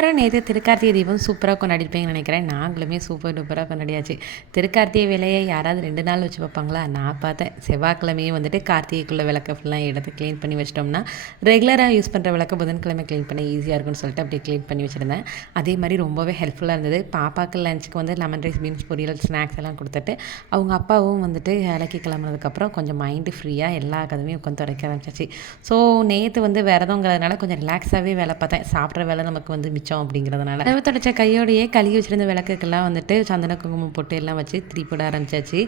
அப்புறம் நேற்று திருக்கார்த்திகை தீபம் சூப்பராக கொண்டாடிருப்பீங்கன்னு நினைக்கிறேன். நாங்களுமே சூப்பர் டூப்பராக கொண்டாடியாச்சு. திருக்கார்த்திகை வேலையை யாராவது 2 நாள் வச்சு பார்ப்பாங்களா? நான் பார்த்தேன். செவ்வாய்க்கிழமையே வந்துட்டு கார்த்திகைக்குள்ள விளக்க ஃபுல்லாக எடுத்து க்ளீன் பண்ணி வச்சிட்டோம்னா, ரெகுலராக யூஸ் பண்ணுற விளக்க புதன்கிழமை க்ளீன் பண்ண ஈஸியாக இருக்கும்னு சொல்லிட்டு அப்படியே க்ளீன் பண்ணி வச்சுருந்தேன். அதே மாதிரி ரொம்பவே ஹெல்ப்ஃபுல்லாக இருந்தது. பாப்பாவுக்கு லஞ்சுக்கு வந்து லெமன் ரைஸ், பீன்ஸ் பொரியல், ஸ்நாக்ஸ் எல்லாம் கொடுத்துட்டு, அவங்க அப்பாவும் வந்துட்டு வேலைக்கு கிளம்புனதுக்கப்புறம் கொஞ்சம் மைண்டு ஃப்ரீயாக எல்லா கதவையும் உட்காந்து துடைக்க ஆரம்பிச்சாச்சு. ஸோ நேற்று வந்து விரதங்கிறதுனால கொஞ்சம் ரிலாக்ஸாகவே வேலை பார்த்தேன். சாப்பிட்ற வேலை நமக்கு வந்து மிச்சம் அப்படிங்கிறதுனால தடவை தொடச்ச கையோடையே கழுவி வச்சிருந்த விளக்குக்கெல்லாம் வந்துட்டு சந்தன குங்குமம் போட்டு எல்லாம் வச்சு திரி போட ஆரம்பிச்சாச்சு.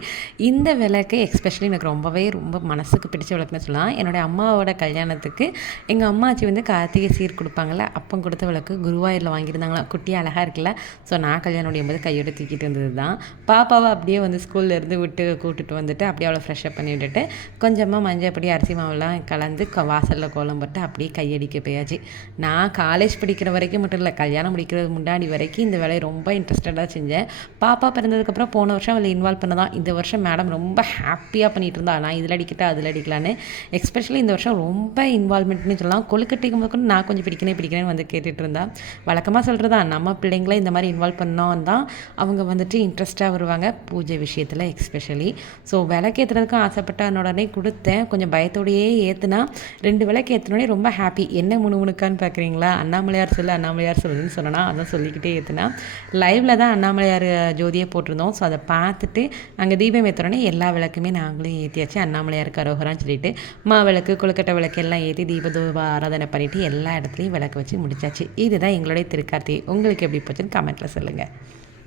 இந்த விளக்கு எக்ஸ்பெஷலி எனக்கு ரொம்ப மனசுக்கு பிடிச்ச விளக்குன்னு சொல்லலாம். என்னுடைய அம்மாவோட கல்யாணத்துக்கு எங்கள் அம்மாச்சி வந்து கார்த்திகை சீர் கொடுப்பாங்கள்ல, அப்போ கொடுத்த விளக்கு குருவாயூரில் வாங்கியிருந்தாங்களாம். குட்டியாக அழகாக இருக்குல்ல. ஸோ நான் கல்யாணம் முடியும் போது கையோடு தூக்கிட்டு வந்தது தான். பாப்பாவை அப்படியே வந்து ஸ்கூல்லேருந்து விட்டு கூட்டிட்டு வந்துட்டு அப்படியே அவளை ஃப்ரெஷ்அப் பண்ணி விட்டுட்டு கொஞ்சமாக மஞ்சள் பொடி அரிசி மாவுலாம் கலந்து வாசலில் கோலம் போட்டு அப்படியே கையடிக்க போயாச்சு. நான் காலேஜ் படிக்கிற வரைக்கும் மட்டும் இல்லை, கல்யாணம் முடிக்கிறது முன்னாடி வரைக்கும் இந்த வேலையை ரொம்ப இன்ட்ரெஸ்டடாக செஞ்சேன். பாப்பா பிறந்ததுக்கப்புறம் போன வருஷம் அவளை இன்வால்வ் பண்ண தான். இந்த வருஷம் மேடம் ரொம்ப ஹாப்பியாக பண்ணிகிட்டு இருந்தா. நான் இதில் அடிக்கிட்டா அதில் அடிக்கலான்னு. எஸ்பெஷலி இந்த வருஷம் ரொம்ப இன்வால்வ்மெண்ட்னு சொல்லலாம். கொழுக்கட்டைக்கு முதற்கொண்டு நான் கொஞ்சம் பிடிக்கிறேன்னு வந்து கேட்டுட்டு இருந்தா. வழக்கமாக சொல்கிறதா நம்ம பிள்ளைங்கள இந்த மாதிரி இன்வால்வ் பண்ணோம் தான் அவங்க வந்துட்டு இன்ட்ரெஸ்ட்டாக வருவாங்க பூஜை விஷயத்தில் எஸ்பெஷலி. ஸோ விளக்கேற்றுறதுக்கும் ஆசைப்பட்ட உடனே கொடுத்தேன். கொஞ்சம் பயத்தோடையே ஏற்றுனா 2 விளக்கு ஏற்றினோடனே ரொம்ப ஹாப்பி. என்ன முணுமுணுக்கான்னு பார்க்குறீங்களா? அண்ணாமலையார் சொல்லுன்னு சொன்னா அதான் சொல்லிக்கிட்டே ஏற்றுனா. லைவில் தான் அண்ணாமலையார் ஜோதியை போட்டிருந்தோம். ஸோ அதை பார்த்துட்டு அங்கே தீபம் ஏற்றுனோடனே எல்லா விளக்குமே நாங்களும் ஏற்றியாச்சு. அண்ணாமலையாருக்கு அரோகரான்னு சொல்லிட்டு விளக்கு, கொழுக்கட்டை விளக்கு எல்லாம் ஏற்றி தீப ஆராதனை பண்ணிவிட்டு எல்லா இடத்துலையும் விளக்கு வச்சு முடிச்சாச்சு. இதுதான் எங்களுடைய திருக்கார்த்திகை. உங்களுக்கு எப்படி போச்சுன்னு கமெண்ட்டில் சொல்லுங்கள்.